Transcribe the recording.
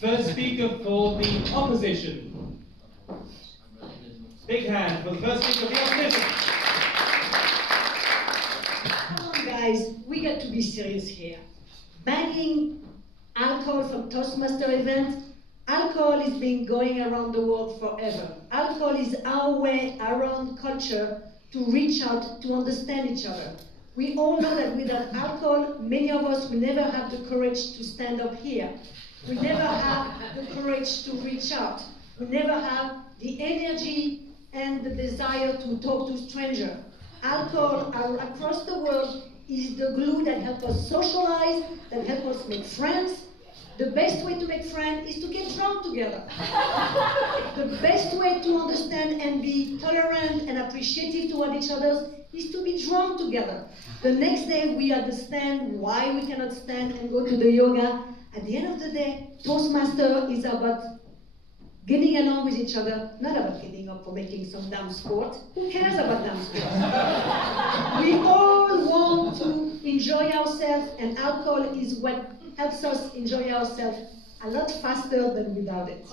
First speaker for the opposition. Big hand for the first speaker for the opposition. Come on, guys, we got to be serious here. Banning alcohol from Toastmaster event. Alcohol has been going around the world forever. Alcohol is our way around culture to reach out, to understand each other. We all know that without alcohol, many of us will never have the courage to stand up here. We never have the courage to reach out. We never have the energy and the desire to talk to strangers. Alcohol across the world is the glue that helps us socialize, that helps us make friends. The best way to make friends is to get drunk together. The best way to understand and be tolerant and appreciative toward each other is to be drunk together. The next day we understand why we cannot stand and go to the yoga. At the end of the day, Toastmaster is about getting along with each other, not about getting up for making some damn sport. Who cares about damn sport? We all want to enjoy ourselves, and alcohol is what helps us enjoy ourselves a lot faster than without it.